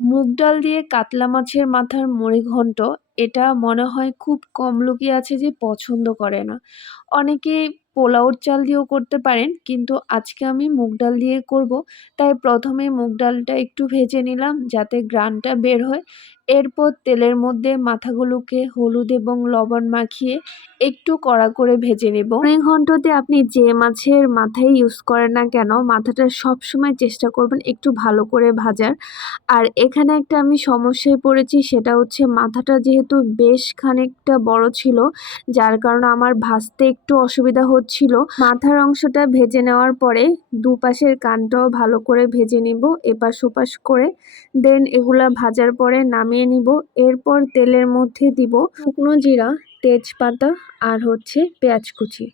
মুগ ডাল দিয়ে কাতলা মাছের মাথার মুড়িঘণ্ট এটা মনে হয় খুব কম লোকই আছে যে পছন্দ করে না। অনেকে পোলাওর চাল দিয়েও করতে পারেন, কিন্তু আজকে আমি মুগ ডাল দিয়ে করব। তাই প্রথমে মুগ ডালটা একটু ভেজে নিলাম যাতে ঘ্রাণটা বের হয়। এরপর তেলের মধ্যে মাথাগুলোকে হলুদ এবং লবণ মাখিয়ে একটু কড়া করে ভেজে নেব। মুড়িঘণ্টতে আপনি যে মাছের মাথাই ইউজ করেন না কেন, মাথাটা সবসময় চেষ্টা করবেন একটু ভালো করে ভাজার। আর এখানে একটা আমি সমস্যায় পড়েছি, সেটা হচ্ছে মাথাটা যেহেতু বেশ খানিকটা বড় ছিল, যার কারণে আমার ভাজতে একটু অসুবিধা হচ্ছিল। মাথার অংশটা ভেজে নেওয়ার পরে দুপাশের কানটাও ভালো করে ভেজে নিব এপাশ ওপাশ করে। দেন এগুলা ভাজার পরে নামিয়ে নিব। এরপর তেলের মধ্যে দিব শুকনো জিরা, তেজপাতা আর হচ্ছে পেঁয়াজ কুচি।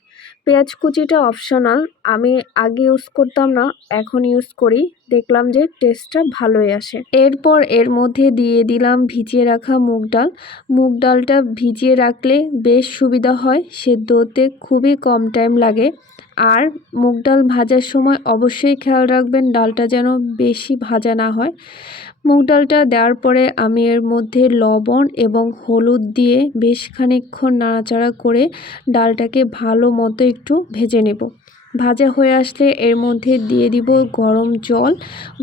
পেঁয়াজ কুচিটা অপশনাল, আমি আগে ইউজ করতাম না, এখন ইউজ করি, দেখলাম যে টেস্টটা ভালোই আসে। এরপর এর মধ্যে দিয়ে দিলাম ভিজিয়ে রাখা মুগ ডাল। মুগ ডালটা ভিজিয়ে রাখলে বেশ সুবিধা হয়, সেদ্ধ হতে খুবই কম টাইম লাগে। আর মুগ ডাল ভাজার সময় অবশ্যই খেয়াল রাখবেন ডালটা যেন বেশি ভাজা না হয়। মুগ ডালটা দেওয়ার পরে আমি এর মধ্যে লবণ এবং হলুদ দিয়ে বেশ খানিকক্ষণ নাড়াচাড়া করে ডালটাকে ভালো মতো একটু ভেজে নেব। ভাজা হয়ে আসলে এর মধ্যে দিয়ে দিব গরম জল।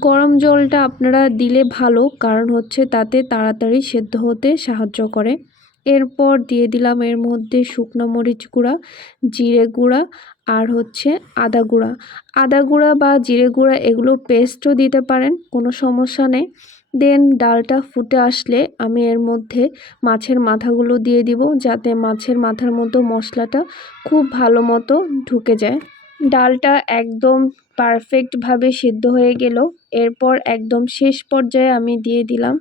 গরম জলটা আপনারা দিলে ভালো, কারণ হচ্ছে তাতে তাড়াতাড়ি সেদ্ধ হতে সাহায্য করে। এরপর দিয়ে দিলাম এর মধ্যে শুকনো মরিচ গুঁড়া, জিরে গুঁড়া আর হচ্ছে আদা গুঁড়া। আদা গুঁড়া বা জিরে গুঁড়া এগুলো পেস্টও দিতে পারেন, কোনো সমস্যা নেই। দেন ডালটা ফুটে আসলে আমি এর মধ্যে মাছের মাথাগুলো দিয়ে দিব, যাতে মাছের মাথার মতো মশলাটা খুব ভালো মতো ঢুকে যায়। ডালটা একদম পারফেক্টভাবে সিদ্ধ হয়ে গেল। এরপর একদম শেষ পর্যায়ে আমি দিয়ে দিলাম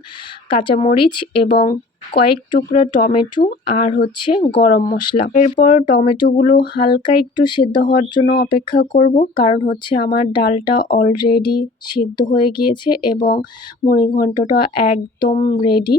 কাঁচামরিচ এবং কয়েক টুকরা টমেটো আর হচ্ছে গরম মশলা। এরপর টমেটোগুলো হালকা একটু সেদ্ধ হওয়ার জন্য অপেক্ষা করব, কারণ হচ্ছে আমার ডালটা অলরেডি সিদ্ধ হয়ে গিয়েছে এবং মুড়িঘণ্টটা একদম রেডি।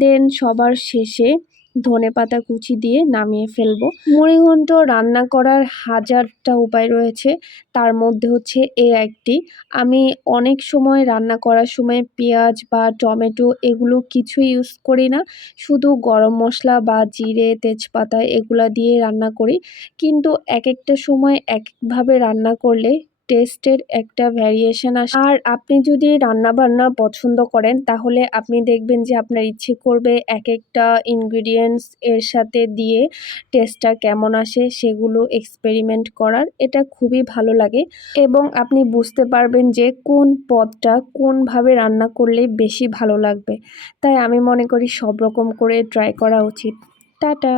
দেন সবার শেষে ধনেপাতা কুচি দিয়ে নামিয়ে ফেলবো। মুড়িঘণ্ট রান্না করার হাজারটা উপায় রয়েছে, তার মধ্যে হচ্ছে একটি। আমি অনেক সময় রান্না করার সময় পেঁয়াজ বা টমেটো এগুলো কিছুই ইউজ করি না, শুধু গরম মশলা বা জিরে তেজপাতা এগুলা দিয়ে রান্না করি। কিন্তু এক একটা সময় এক একভাবে রান্না করলে টেস্টের একটা ভ্যারিয়েশন আসে। আর আপনি যদি রান্নাবান্না পছন্দ করেন তাহলে আপনি দেখবেন যে আপনার ইচ্ছে করবে এক একটা ইনগ্রিডিয়েন্টস এর সাথে দিয়ে টেস্টটা কেমন আসে সেগুলো এক্সপেরিমেন্ট করার। এটা খুবই ভালো লাগে এবং আপনি বুঝতে পারবেন যে কোন পদটা কোনভাবে রান্না করলে বেশি ভালো লাগবে। তাই আমি মনে করি সব রকম করে ট্রাই করা উচিত। টাটা।